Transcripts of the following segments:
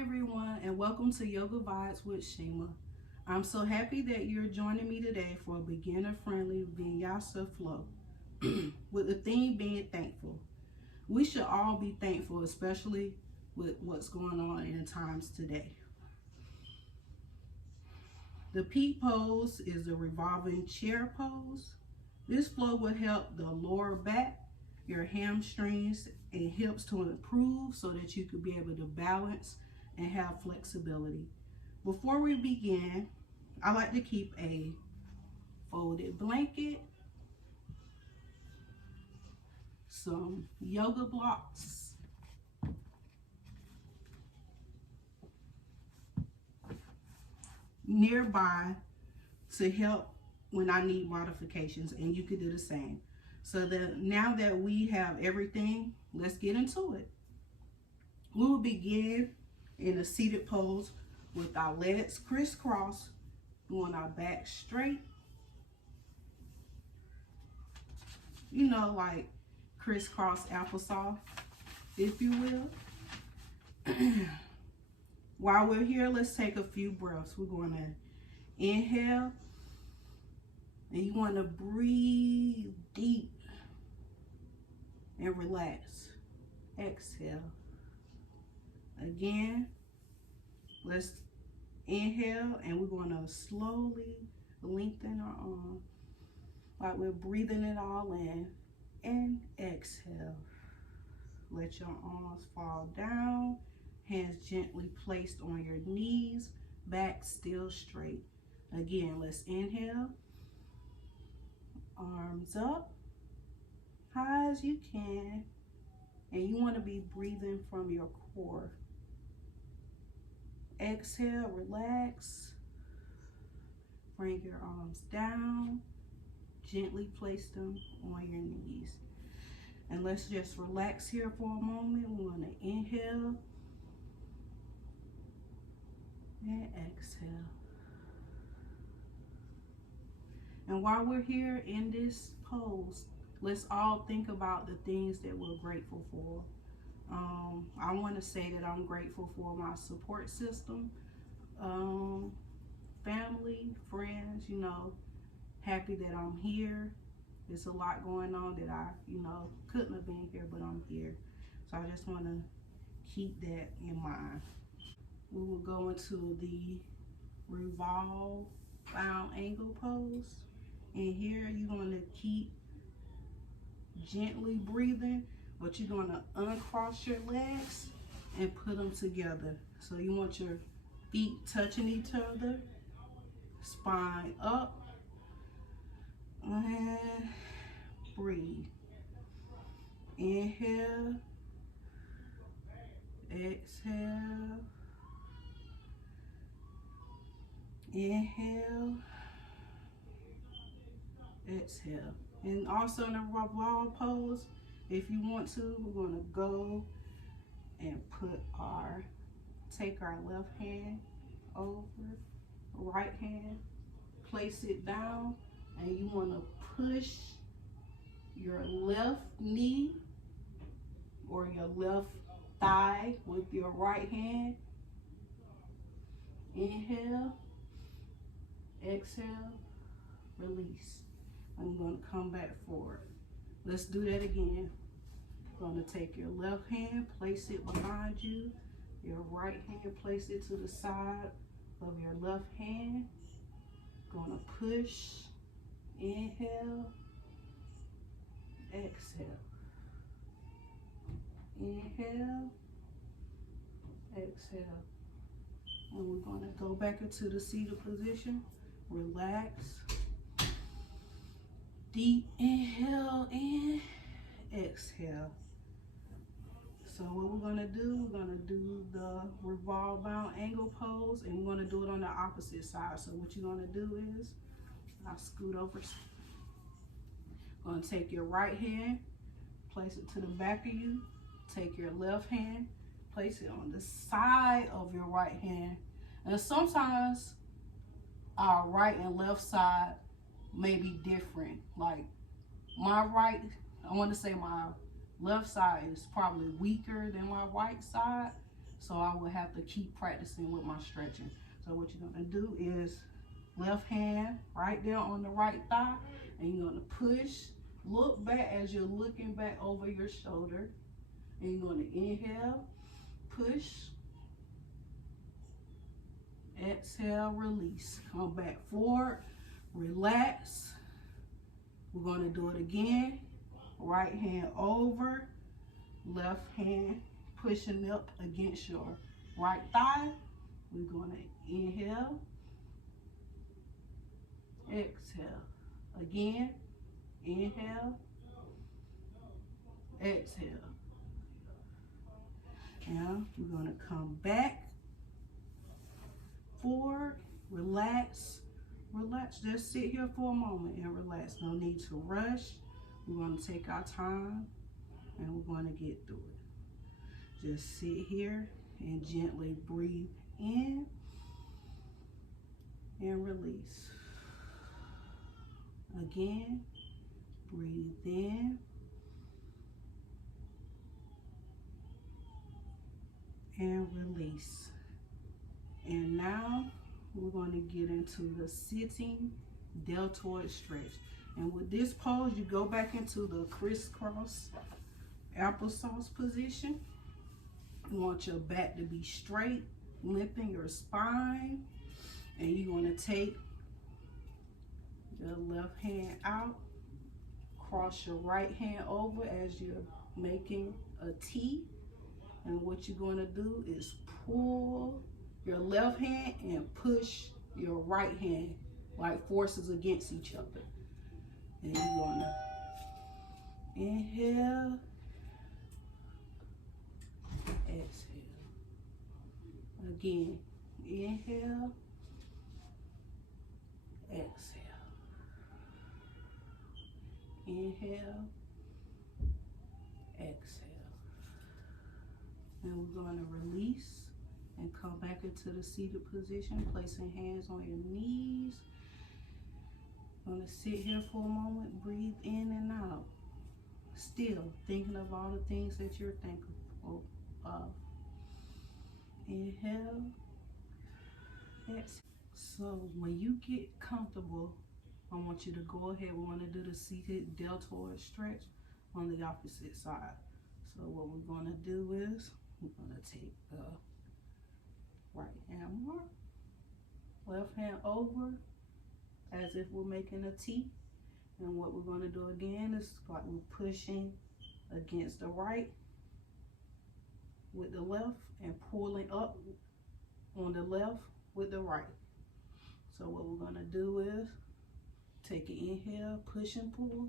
everyone, and welcome to Yoga Vibes with Shima. I'm so happy that you're joining me today for a beginner-friendly Vinyasa flow, with the theme being thankful. We should all be thankful, especially with what's going on in times today. The peak pose is a revolving chair pose. This flow will help the lower back, your hamstrings, and hips to improve so that you could be able to balance and have flexibility. Before we begin, I like to keep a folded blanket, some yoga blocks, nearby to help when I need modifications, and you could do the same. So that now that we have everything, let's get into it. We will begin in a seated pose with our legs crisscross, going our back straight. You know, like crisscross applesauce, if you will. While we're here, let's take a few breaths. We're going to inhale, and you want to breathe deep and relax. Exhale. Again, let's inhale, and we're going to slowly lengthen our arm like we're breathing it all in, and exhale. Let your arms fall down, hands gently placed on your knees, back still straight. Again, let's inhale, arms up high as you can, and you want to be breathing from your core. Exhale, relax, bring your arms down, gently place them on your knees. And let's just relax here for a moment. We want to inhale and exhale. And while we're here in this pose, let's all think about the things that we're grateful for. I want to say that I'm grateful for my support system, family, friends, happy that I'm here. There's a lot going on that I, couldn't have been here, but I'm here. So I just want to keep that in mind. We will go into the revolve bound angle pose. And here you're going to keep gently breathing, but you're going to uncross your legs and put them together. So you want your feet touching each other, spine up, and breathe. Inhale, exhale, inhale, exhale. And also in the revolve pose, if you want to, we're going to go and take our left hand over right hand, place it down, and you want to push your left knee or your left thigh with your right hand. Inhale, exhale, release. I'm going to come back forward. Let's do that again. You're going to take your left hand, place it behind you. Your right hand, place it to the side of your left hand. Going to push, inhale, exhale. Inhale, exhale. And we're going to go back into the seated position. Relax. Deep inhale in, exhale. So what we're gonna do, we're gonna do the revolve bound angle pose, and we're gonna do it on the opposite side. So what you're gonna do is, I'll scoot over. Gonna take your right hand, place it to the back of you. Take your left hand, place it on the side of your right hand. And sometimes our right and left side may be different. Like my left side is probably weaker than my right side. So I will have to keep practicing with my stretching. So what you're gonna do is left hand right there on the right thigh, and you're gonna push, look back as you're looking back over your shoulder, and you're gonna inhale, push, exhale, release. Come back forward, relax. We're gonna do it again. Right hand over, left hand pushing up against your right thigh. We're gonna inhale, exhale. Again, inhale, exhale. Now we're gonna come back, forward, relax, relax. Just sit here for a moment and relax. No need to rush. We're gonna take our time and we're gonna get through it. Just sit here and gently breathe in and release. Again, breathe in and release. And now we're going to get into the sitting deltoid stretch. And with this pose, you go back into the crisscross applesauce position. You want your back to be straight, lengthen your spine, and you're going to take the left hand out, cross your right hand over as you're making a T. And what you're going to do is pull your left hand and push your right hand like forces against each other. And you're going to inhale, exhale. Again, inhale, exhale. Inhale, exhale. And we're going to release and come back into the seated position, placing hands on your knees. Going to sit here for a moment, breathe in and out. Still thinking of all the things that you're thinking of. Inhale, exhale. So when you get comfortable, I want you to go ahead. We want to do the seated deltoid stretch on the opposite side. So what we're going to do is we're going to take the right hand mark, left hand over as if we're making a T. And what we're going to do again is like we're pushing against the right with the left and pulling up on the left with the right. So what we're going to do is take an inhale, push and pull,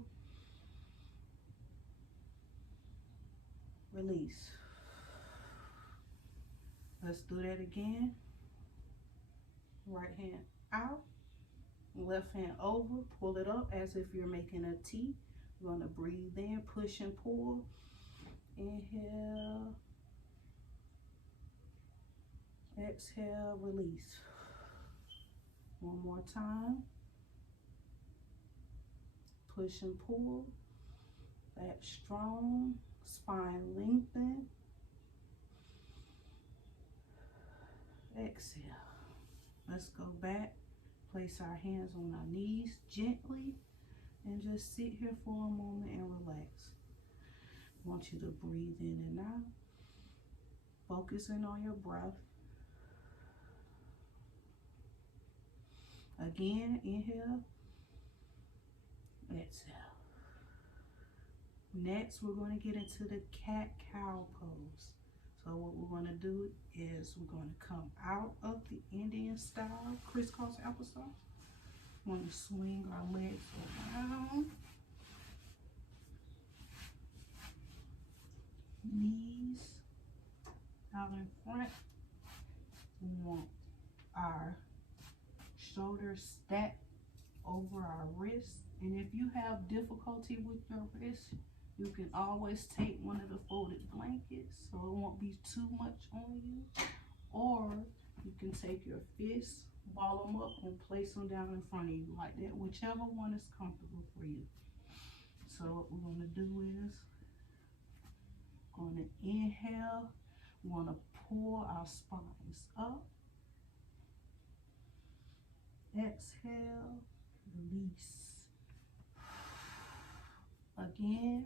release. Let's do that again. Right hand out, left hand over, pull it up as if you're making a T. You're going to breathe in, push and pull. Inhale, exhale, release. One more time. Push and pull. Back strong, spine lengthen. Exhale. Let's go back. Place our hands on our knees gently and just sit here for a moment and relax. I want you to breathe in and out, focusing on your breath. Again, inhale, exhale. Next, we're going to get into the cat-cow pose. So what we're going to do is we're going to come out of the Indian style crisscross applesauce. We're going to swing our legs around. Knees out in front. We want our shoulders stacked over our wrists. And if you have difficulty with your wrist, you can always take one of the folded blankets so it won't be too much on you. Or you can take your fists, ball them up, and place them down in front of you like that, whichever one is comfortable for you. So what we're going to do is going to inhale. We want to pull our spines up. Exhale, release. Again,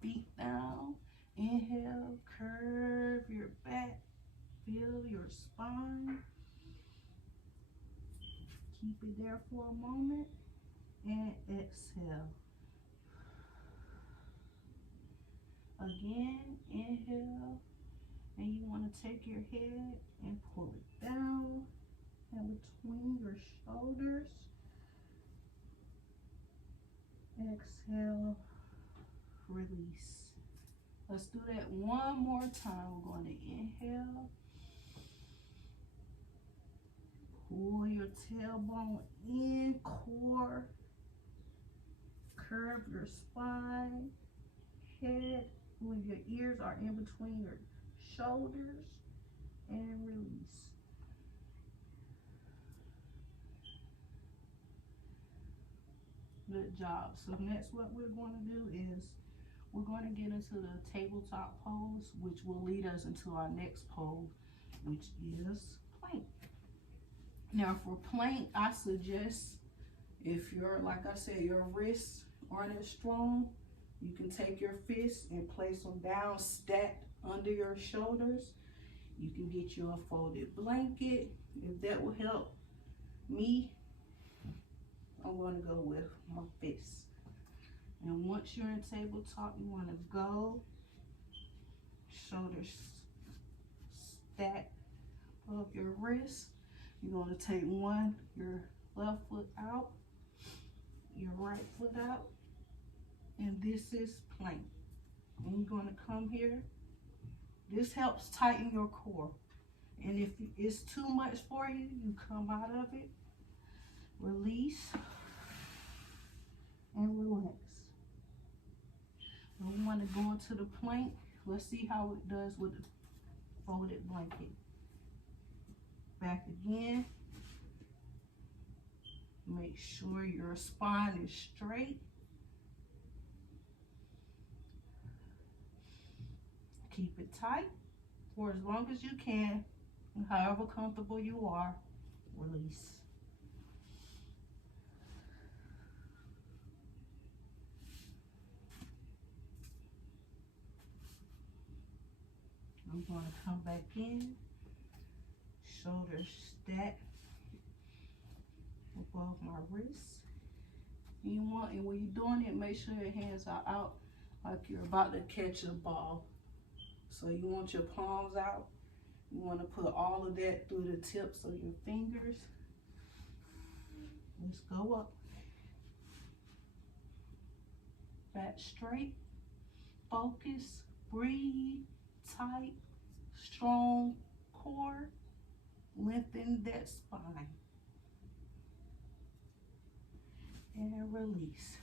feet down. Inhale, curve your back. Feel your spine. Keep it there for a moment. And exhale. Again, inhale. And you want to take your head and pull it down and between your shoulders. Exhale, release. Let's do that one more time. We're going to inhale. Pull your tailbone in, core. Curve your spine, head, when your ears are in between your shoulders, and release. Good job. So next what we're going to do is we're going to get into the tabletop pose, which will lead us into our next pose, which is plank. Now for plank, I suggest if you're, like I said, your wrists aren't as strong, you can take your fists and place them down, stacked under your shoulders. You can get you a folded blanket. If that will help me, I'm going to go with my fists. And once you're in tabletop, you want to go shoulders stacked above your wrist. You're going to take your left foot out, your right foot out, and this is plank. And you're going to come here. This helps tighten your core. And if it's too much for you, you come out of it, release, and relax. And we want to go into the plank. Let's see how it does with the folded blanket. Back again. Make sure your spine is straight. Keep it tight for as long as you can, and however comfortable you are, release. I'm going to come back in, shoulders stacked above my wrist. And when you're doing it, make sure your hands are out like you're about to catch a ball. So you want your palms out. You want to put all of that through the tips of your fingers. Let's go up. Back straight. Focus. Breathe. Tight. Strong core. Lengthen that spine. And release.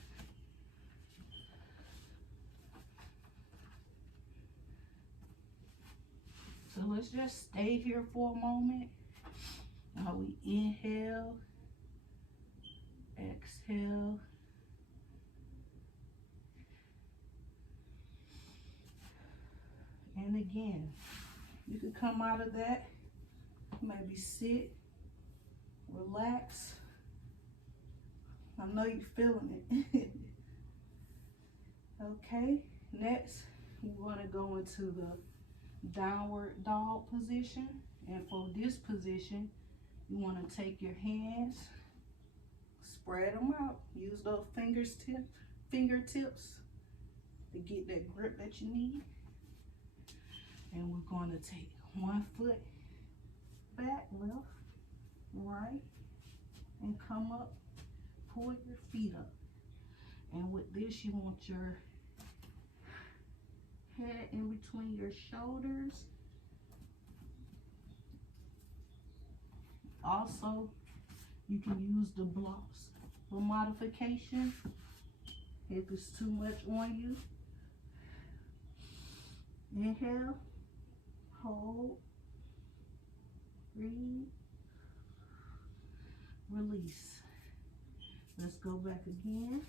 So let's just stay here for a moment. Now we inhale, exhale, and again. You can come out of that, maybe sit, relax. I know you're feeling it. Okay, next we're going to go into the downward dog position. And for this position, you want to take your hands, spread them out. Use those fingertips to get that grip that you need. And we're going to take one foot back, left, right, and come up. Pull your feet up. And with this, you want your head in between your shoulders. Also, you can use the blocks for modification if it's too much on you. Inhale, hold, breathe, release. Let's go back again.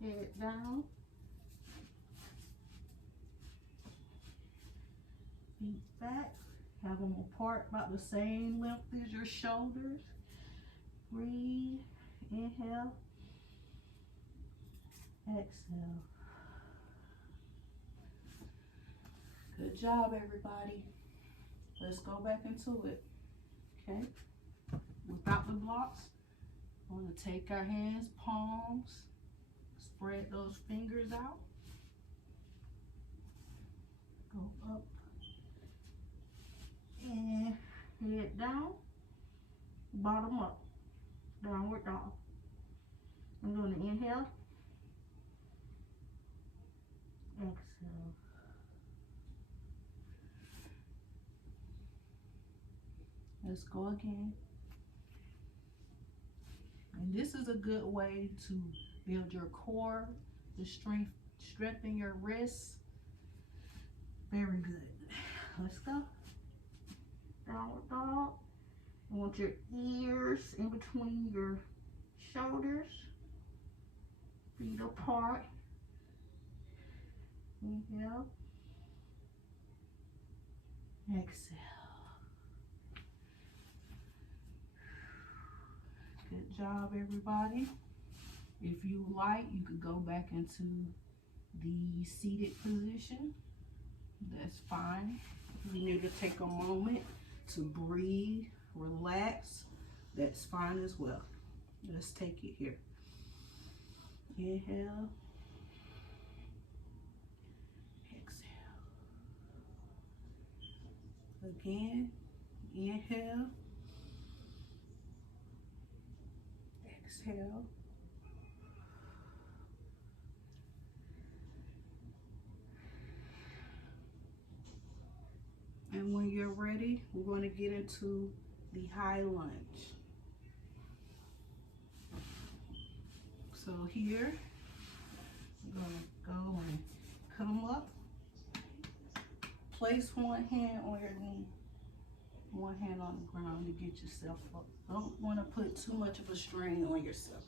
Head down. feet back. Have them apart about the same length as your shoulders. Breathe. Inhale. Exhale. Good job, everybody. Let's go back into it. Okay? Without the blocks, we're going to take our hands, palms, spread those fingers out. Go up and head down, bottom up, downward dog. I'm going to inhale, exhale. Let's go again. And this is a good way to build your core, to strengthen your wrists. Very good. Let's go. Downward dog. I want your ears in between your shoulders. Feet apart. Inhale. Exhale. Good job, everybody. If you like, you could go back into the seated position. That's fine. You need to take a moment to breathe, relax. That's fine as well. Let's take it here. Inhale. Exhale. Again. Inhale. Exhale. And when you're ready, we're going to get into the high lunge. So here, I'm going to go and come up. Place one hand on your knee, one hand on the ground to get yourself up. Don't want to put too much of a strain on yourself.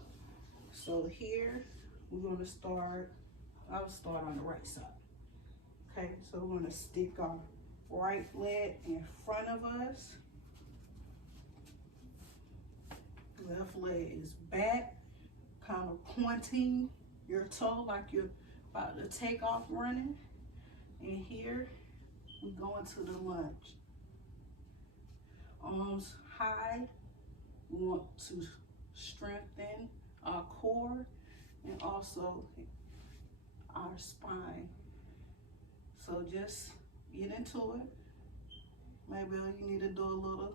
So here, we're going to start, I'll start on the right side. Okay, so we're going to stick our right leg in front of us. Left leg is back, kind of pointing your toe like you're about to take off running. And here, we go into the lunge. Arms high. We want to strengthen our core and also our spine. So just get into it. Maybe you need to do a little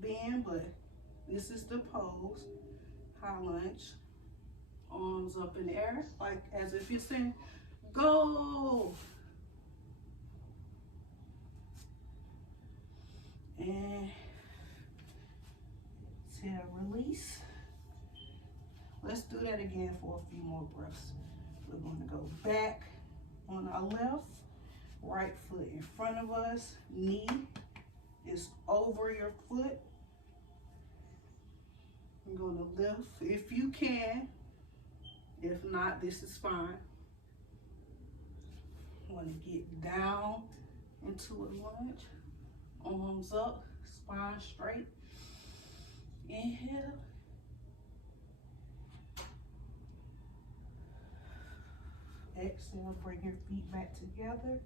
bend, but this is the pose. High lunge. Arms up in the air, like as if you're saying, go! And exhale, release. Let's do that again for a few more breaths. We're going to go back on our left, right foot in front of us, knee is over your foot. I'm going to lift if you can. If not, this is fine. Want to get down into a lunge. Arms up, spine straight. Inhale. Exhale, bring your feet back together.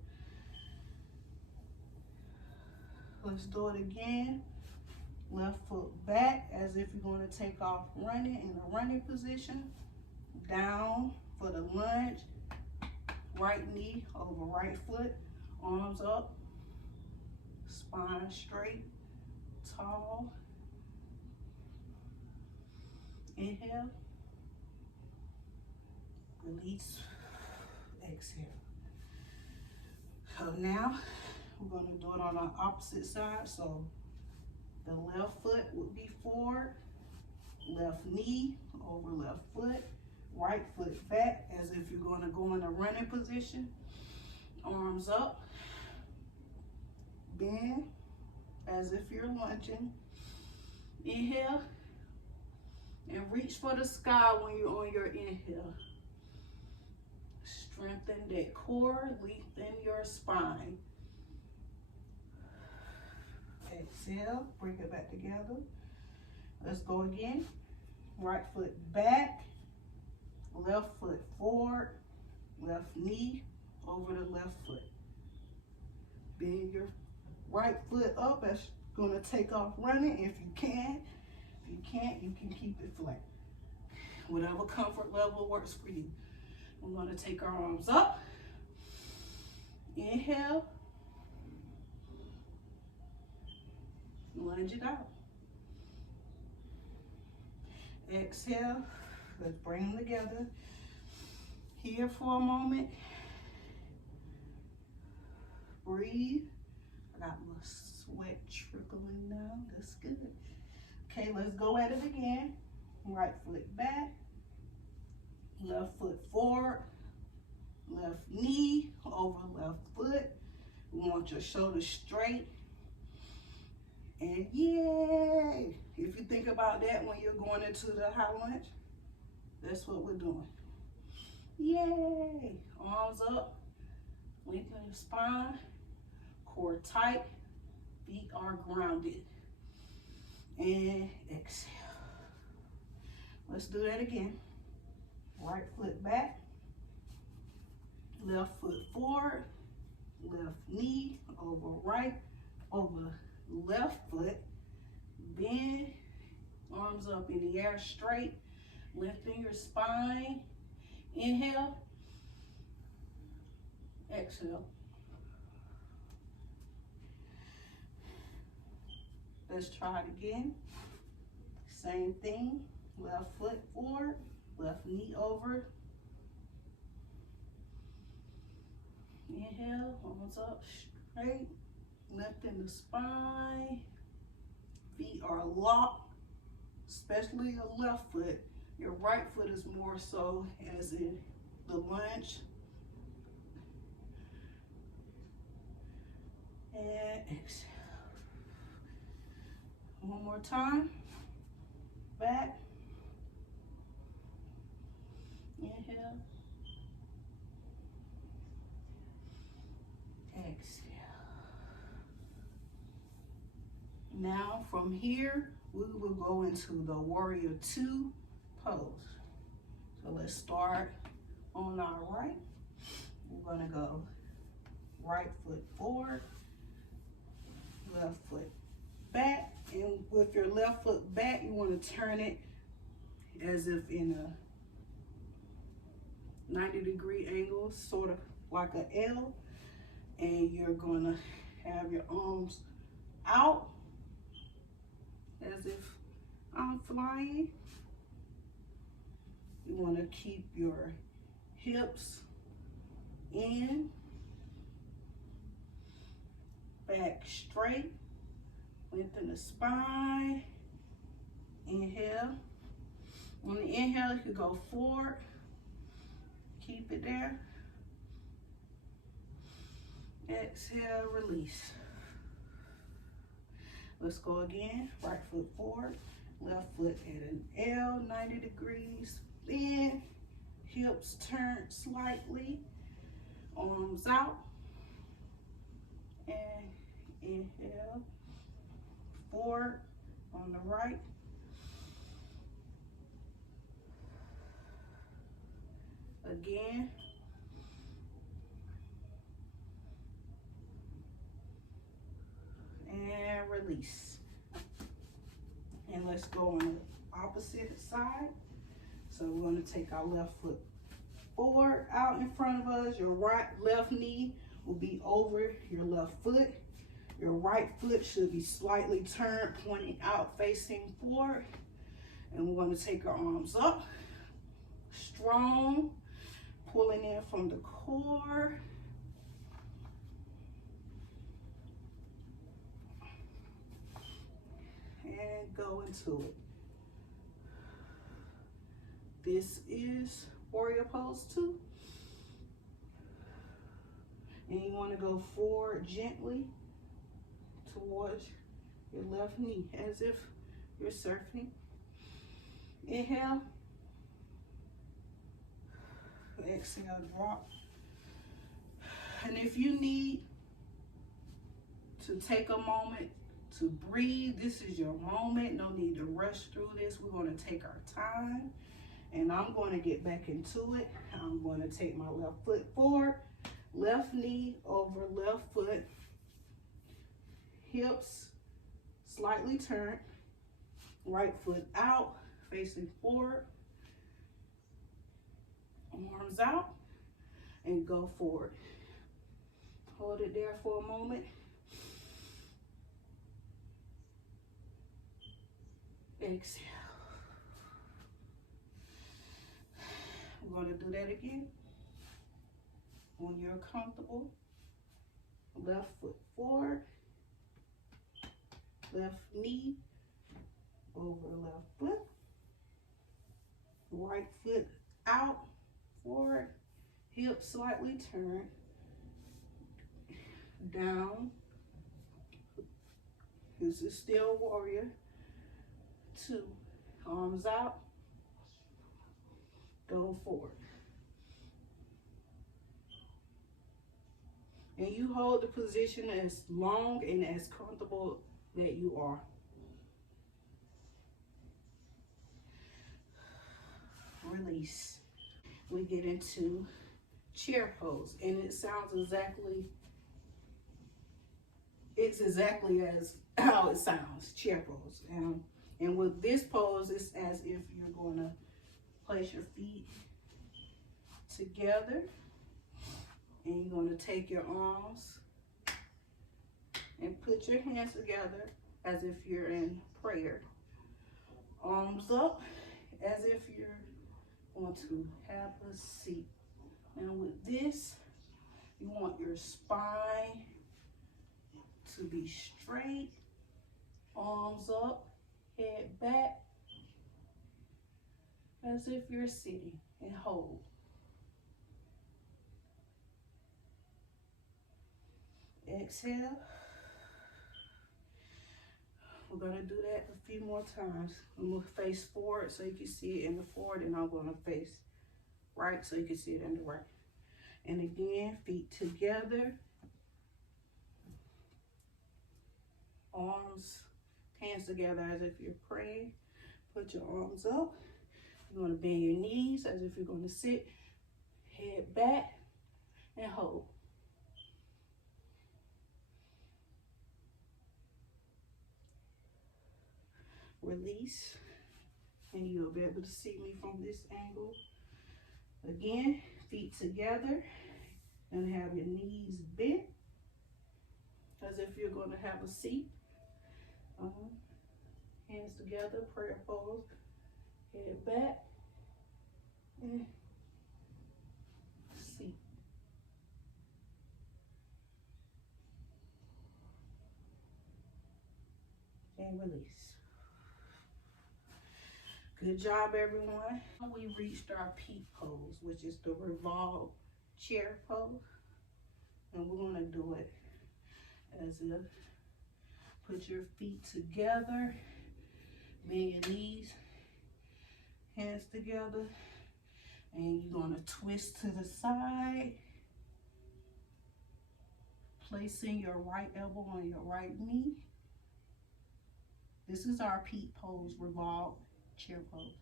Let's do it again. Left foot back as if you're going to take off running in a running position. Down for the lunge. Right knee over right foot. Arms up. Spine straight. Tall. Inhale. Release. Exhale. So now we're going to do it on the opposite side. So the left foot would be forward, left knee over left foot, right foot back as if you're going to go in a running position. Arms up, bend as if you're lunging. Inhale and reach for the sky when you're on your inhale. Strengthen that core, lengthen your spine. Exhale, bring it back together. Let's go again. Right foot back, left foot forward, left knee over the left foot. Bend your right foot up. That's gonna take off running if you can. If you can't, you can keep it flat. Whatever comfort level works for you. We're gonna take our arms up. Inhale. Lunge it out. Exhale. Let's bring them together. Here for a moment. Breathe. I got my sweat trickling down. That's good. Okay, let's go at it again. Right foot back. Left foot forward. Left knee over left foot. We want your shoulders straight. And yay! If you think about that when you're going into the high lunge, that's what we're doing. Yay! Arms up, lengthen your spine, core tight, feet are grounded. And exhale. Let's do that again. Right foot back, left foot forward, left knee over right, over left foot. Bend, arms up in the air straight, lifting your spine. Inhale, exhale. Let's try it again. Same thing, left foot forward, left knee over. Inhale, arms up straight, lifting the spine. Feet are locked, especially your left foot. Your right foot is more so as in the lunge. And exhale. One more time. Back. Inhale. Exhale. Now from here, we will go into the warrior two pose. So let's start on our right. We're gonna go right foot forward, left foot back. And with your left foot back, you wanna turn it as if in a 90-degree angle, sort of like an L. And you're gonna have your arms out as if I'm flying. You want to keep your hips in, back straight, lengthen the spine. Inhale. On the inhale, you can go forward. Keep it there. Exhale, release. Let's go again. Right foot forward, left foot at an L, 90 degrees. Bend, hips turn slightly, arms out. And inhale, forward on the right. Again. And release. And let's go on the opposite side. So we're going to take our left foot forward out in front of us. Your left knee will be over your left foot. Your right foot should be slightly turned, pointing out, facing forward. And we're going to take our arms up, strong, pulling in from the core. And go into it. This is warrior pose 2. And you want to go forward gently towards your left knee as if you're surfing. Inhale. Exhale, drop. And if you need to take a moment to breathe. This is your moment. No need to rush through this. We're going to take our time, and I'm going to get back into it. I'm going to take my left foot forward, left knee over left foot, hips slightly turned, right foot out, facing forward, arms out, and go forward. Hold it there for a moment. Exhale. I'm going to do that again. When you're comfortable, left foot forward, left knee over left foot, right foot out, forward, hips slightly turned, down. This is still warrior 2. Arms out, go forward. And you hold the position as long and as comfortable that you are. Release. We get into chair pose, and it sounds exactly as how it sounds, chair pose. And with this pose, it's as if you're going to place your feet together, and you're going to take your arms and put your hands together as if you're in prayer. Arms up as if you're going to have a seat. Now with this, you want your spine to be straight, arms up, head back, as if you're sitting, and hold. Exhale. We're going to do that a few more times. I'm going to face forward so you can see it in the forward, and I'm going to face right so you can see it in the right. And again, feet together, arms, hands together as if you're praying. Put your arms up. You're going to bend your knees as if you're going to sit. Head back and hold. Release, and you'll be able to see me from this angle. Again, feet together, and have your knees bent as if you're going to have a seat. Hands together, prayer pose. Head back and seat. And release. Good job, everyone. We reached our peak pose, which is the revolve chair pose. And we're going to do it as if put your feet together, bend your knees, hands together, and you're going to twist to the side, placing your right elbow on your right knee. This is our peak pose, revolve chair pose.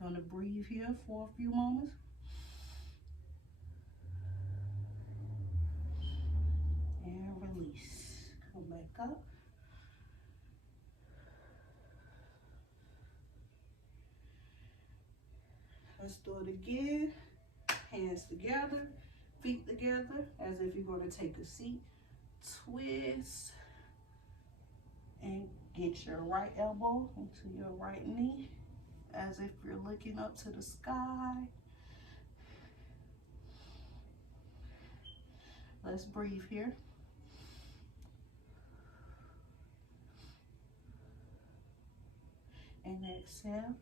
Gonna breathe here for a few moments. And release. Come back up. Let's do it again. Hands together, feet together, as if you're going to take a seat. Twist. And get your right elbow into your right knee, as if you're looking up to the sky. Let's breathe here. And exhale.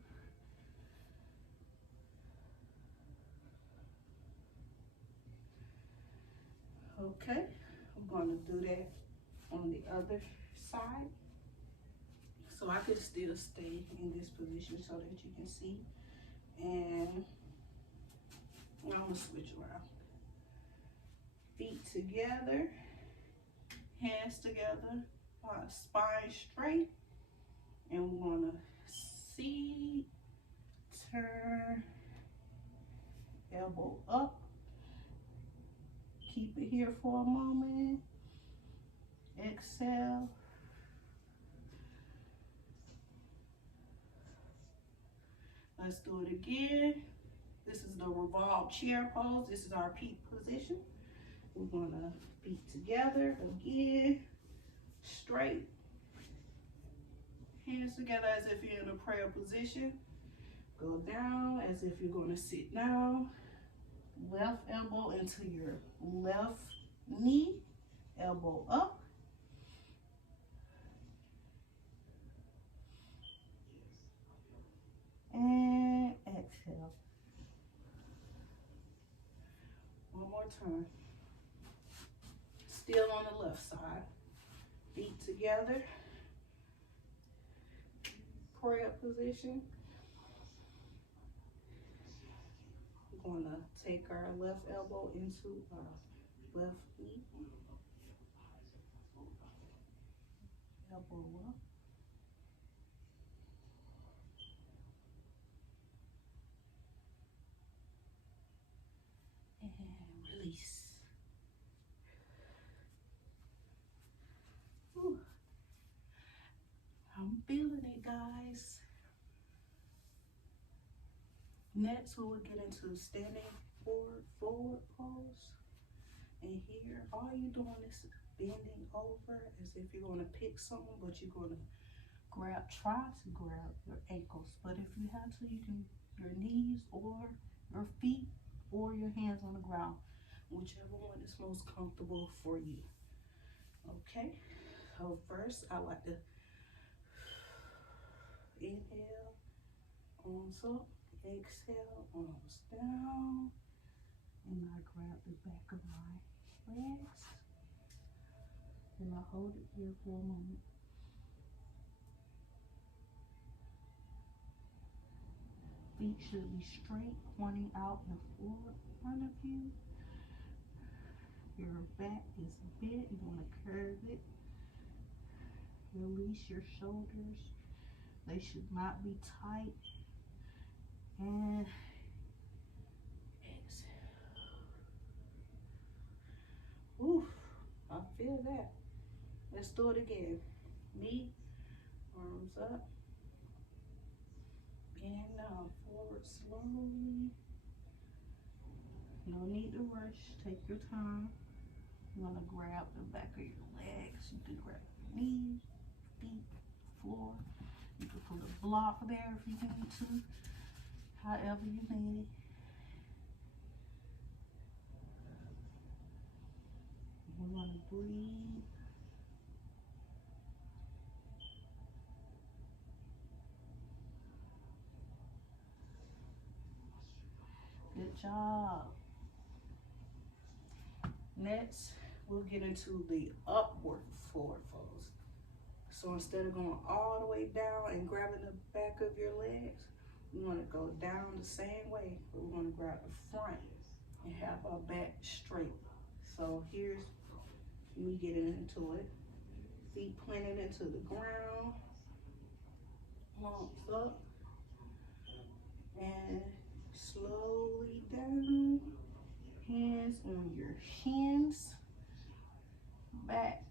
Okay, I'm going to do that on the other side. So I could still stay in this position so that you can see. And I'm going to switch around. Feet together, Hands together, spine straight, and we're gonna seat, turn, elbow up. Keep it here for a moment. Exhale. Let's do it again. This is the revolved chair pose. This is our peak position. We're gonna feet together again, straight. Hands together as if you're in a prayer position. Go down as if you're gonna sit down. Left elbow into your left knee, elbow up. And exhale. One more time. Still on the left side. Feet together. Prayer position. We're going to take our left elbow into our left knee. Elbow up. And release. Whew. I'm feeling it, guys. Next, we will get into standing forward pose. And here, all you're doing is bending over as if you're going to pick something, but you're going to try to grab your ankles. But if you have to, you can your knees or your feet or your hands on the ground, whichever one is most comfortable for you. Okay, so first I like to inhale, arms up, exhale, arms down, and I grab the back of my legs, and I hold it here for a moment. Feet should be straight, pointing out in forward front of you. Your back is bent, you want to curve it. Release your shoulders. They should not be tight. And exhale. Oof, I feel that. Let's do it again. Knee, arms up. And now forward slowly. No need to rush. Take your time. You want to grab the back of your legs. You can grab your knees, feet, floor. You can put a block there if you need to. However you need. You want to breathe. Good job. Next, we'll get into the upward forward fold. So instead of going all the way down and grabbing the back of your legs, we want to go down the same way, but we want to grab the front and have our back straight. So here's me getting into it. Feet planted into the ground, arms up, and slowly down. Hands on your shins, back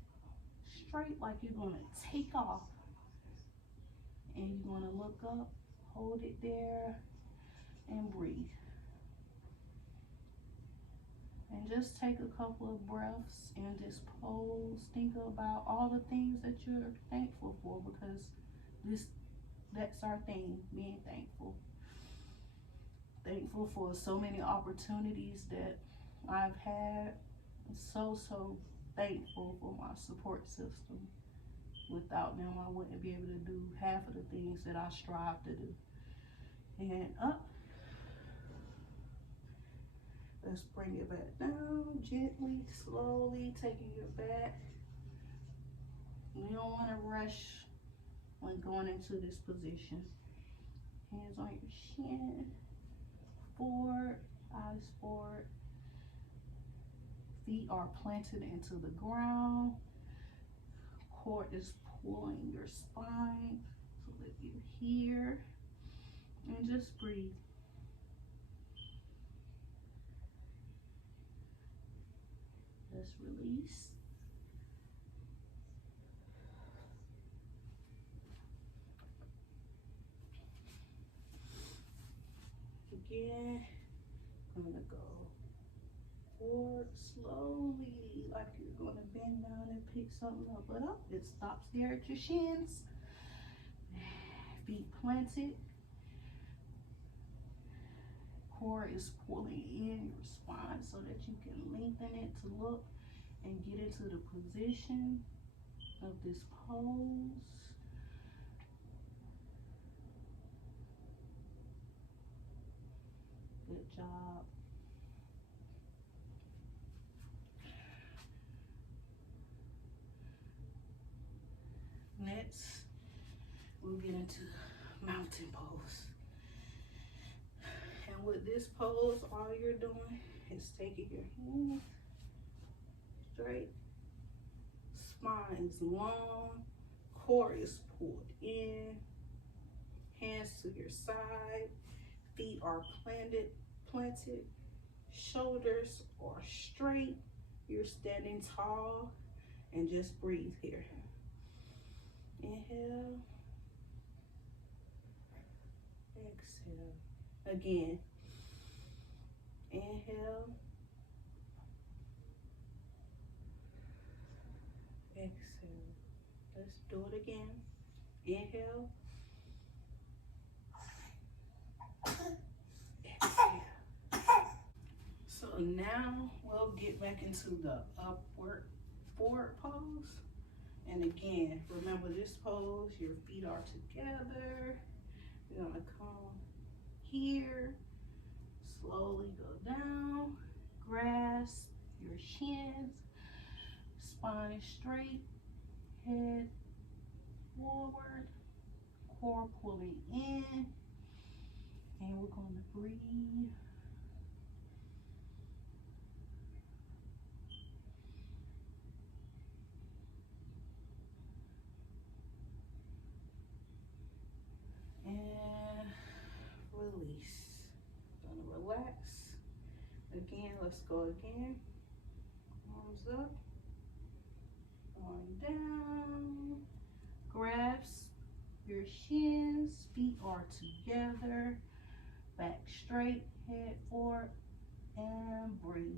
straight like you're going to take off. And you're going to look up, hold it there, and breathe. And just take a couple of breaths and just pose. Think about all the things that you're thankful for, because that's our thing, being thankful. Thankful for so many opportunities that I've had. So thankful for my support system. Without them, I wouldn't be able to do half of the things that I strive to do. And up. Let's bring it back down gently, slowly, taking it back. You don't want to rush when going into this position. Hands on your shin. Forward, eyes forward. Feet are planted into the ground. cord is pulling your spine. So that you're here and just breathe. Just release. Again, I'm gonna go forward slowly, like you're gonna bend down and pick something up, but up, it stops there at your shins. Feet planted. Core is pulling in your spine so that you can lengthen it to look and get into the position of this pose. Good job. Next, we'll get into mountain pose. And with this pose, all you're doing is taking your hands straight. Spine is long, core is pulled in, hands to your side, feet are planted, shoulders are straight. You're standing tall, and just breathe here. Inhale, exhale. Again, inhale, exhale. Let's do it again. Inhale, exhale. So now we'll get back into the upward forward pose. And again, remember this pose, your feet are together. You're gonna come here, slowly go down, grasp your shins, spine straight, head forward, core pulling in, and we're gonna breathe. And release. Gonna relax. Again, let's go again. Arms up, arm down. Grasp your shins, feet are together, back straight, head forward, and breathe.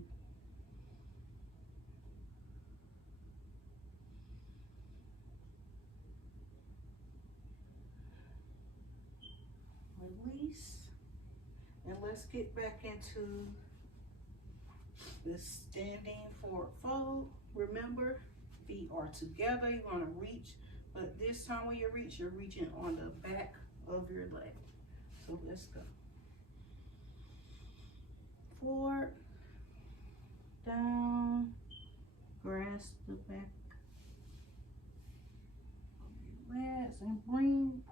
Release. And let's get back into this standing forward fold. Remember, feet are together. You're going to reach, but this time when you reach, you're reaching on the back of your leg. So let's go. Forward, down, grasp the back of your legs and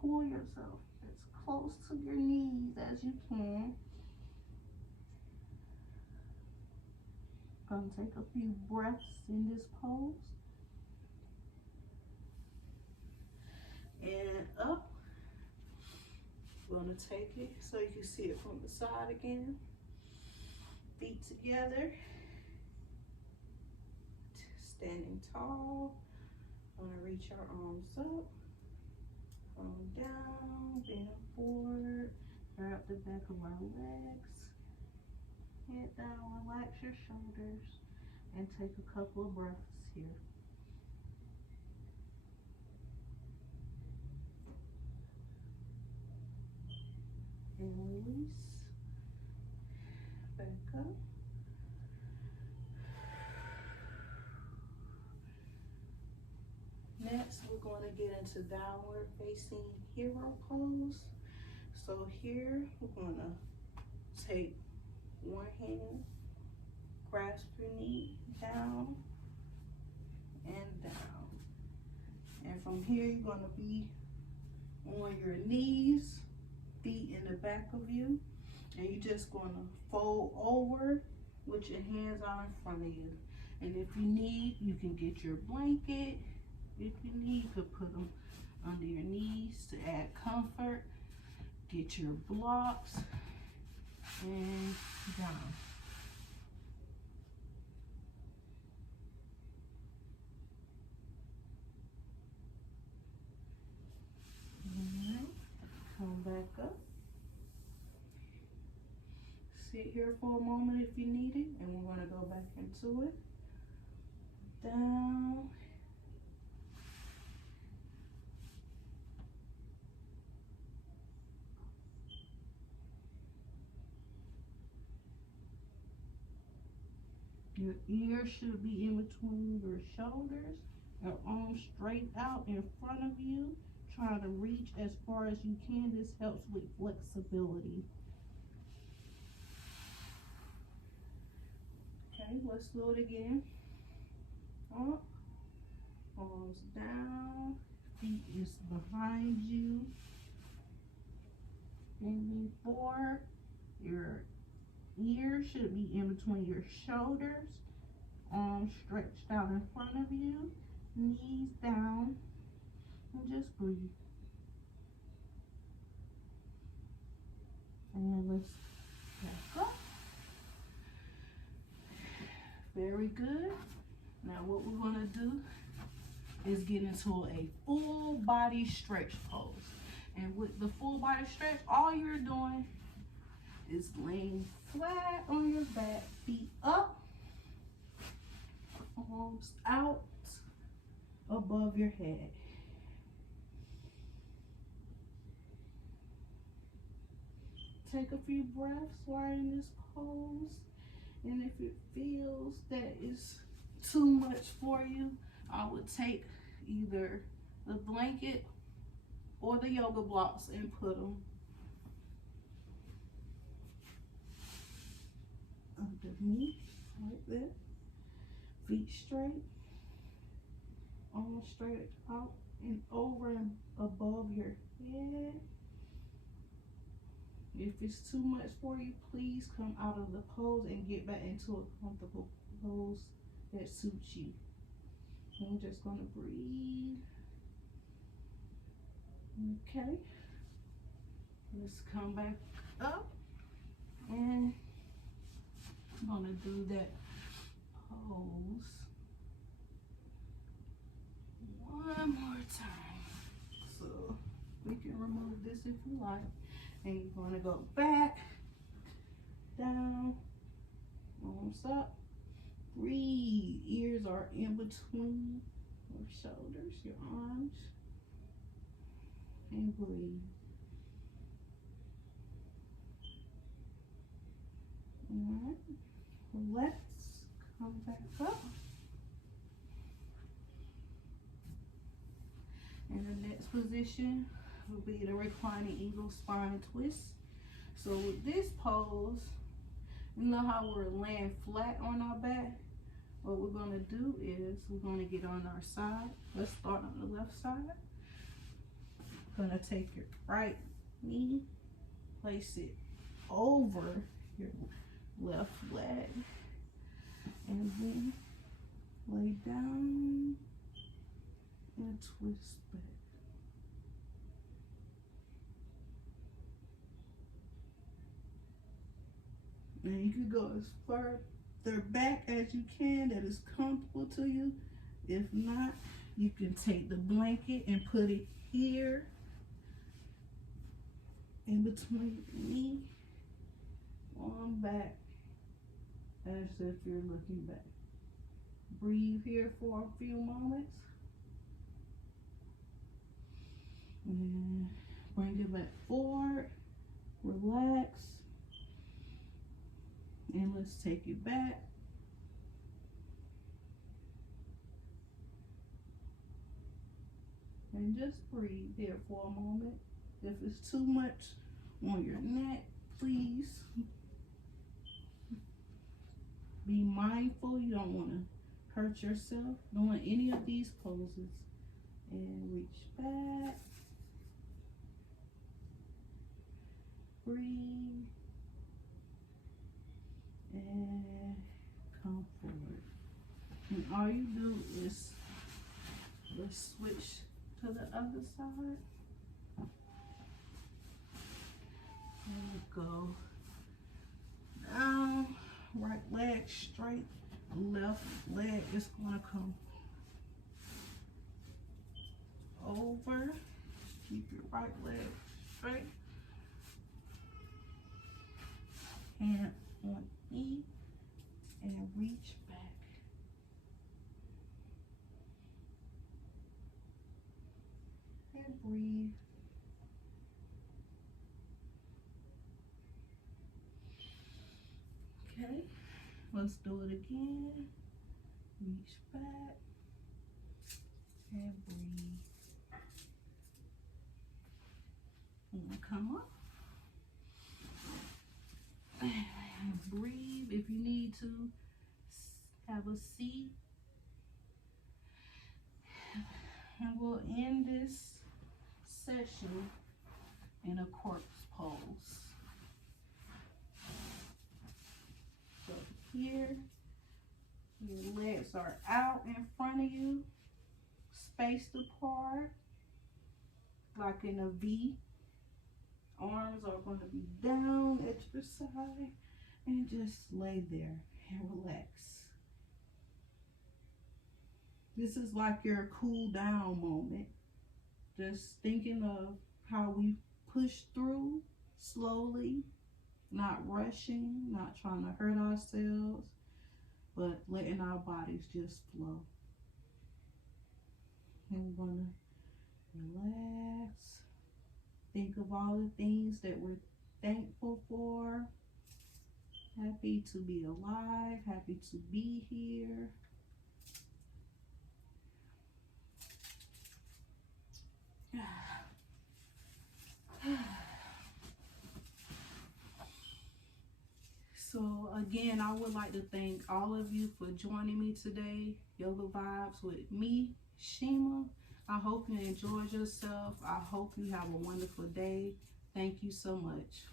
pull yourself as close to your knees as you can. Gonna take a few breaths in this pose. And up. We're gonna take it so you can see it from the side again. Feet together. Standing tall. Gonna reach our arms up. Arm down, bend forward. Grab the back of our legs. Head down, relax your shoulders, and take a couple of breaths here. And release. Back up. Next, we're going to get into downward facing hero pose. So here, we're going to take one hand, grasp your knee down and down. And from here, you're going to be on your knees, feet in the back of you. And you're just going to fold over with your hands out in front of you. And if you need, you can get your blanket If you need, you could put them under your knees to add comfort. Get your blocks and down. Alright, come back up. Sit here for a moment if you need it, and we're going to go back into it. Down. Your ears should be in between your shoulders. Your arms straight out in front of you. Try to reach as far as you can. This helps with flexibility. Okay, let's do it again. Up, arms down, feet is behind you. Bending forward. Your ears should be in between your shoulders. Arms stretched out in front of you. Knees down. And just breathe. And let's back up. Very good. Now what we're going to do is get into a full body stretch pose. And with the full body stretch, all you're doing is laying flat on your back, feet up, arms out above your head. Take a few breaths while in this pose. And if it feels that it's too much for you, I would take either the blanket or the yoga blocks and put them underneath like that. Feet straight, arms straight out and over and above your head. If it's too much for you, please come out of the pose and get back into a comfortable pose that suits you. I'm just gonna breathe. Okay. Let's come back up and I'm gonna do that pose one more time. So we can remove this if you like. And you're gonna go back, down, arms up, breathe. Ears are in between your shoulders, your arms, and breathe. All right, let's come back up. And the next position will be the reclining eagle spine twist. So with this pose, you know how we're laying flat on our back? What we're gonna do is we're gonna get on our side. Let's start on the left side. Gonna take your right knee, place it over your left leg, and then lay down and twist back. And you can go as further back as you can that is comfortable to you. If not, you can take the blanket and put it here in between your knee, on back, as if you're looking back. Breathe here for a few moments. And bring it back forward, relax. And let's take it back. And just breathe there for a moment. If it's too much on your neck, please be mindful. You don't want to hurt yourself doing any of these poses. And reach back. Breathe. And come forward. And all you do is Let's switch to the other side. There we go. Down, right leg straight, left leg is gonna come over. Keep your right leg straight. Hand on knee and reach back. And breathe. Okay, let's do it again. Reach back and breathe. And come up. And breathe. If you need to, have a seat. And we'll end this session in a corpse pose. So here, your legs are out in front of you, spaced apart, like in a V. Arms are going to be down at your side, and just lay there and relax. This is like your cool down moment. Just thinking of how we push through slowly, not rushing, not trying to hurt ourselves, but letting our bodies just flow. And we're going to relax. Think of all the things that we're thankful for. Happy to be alive, happy to be here. So again, I would like to thank all of you for joining me today. Yoga Vibes with me, Shima. I hope you enjoyed yourself. I hope you have a wonderful day. Thank you so much.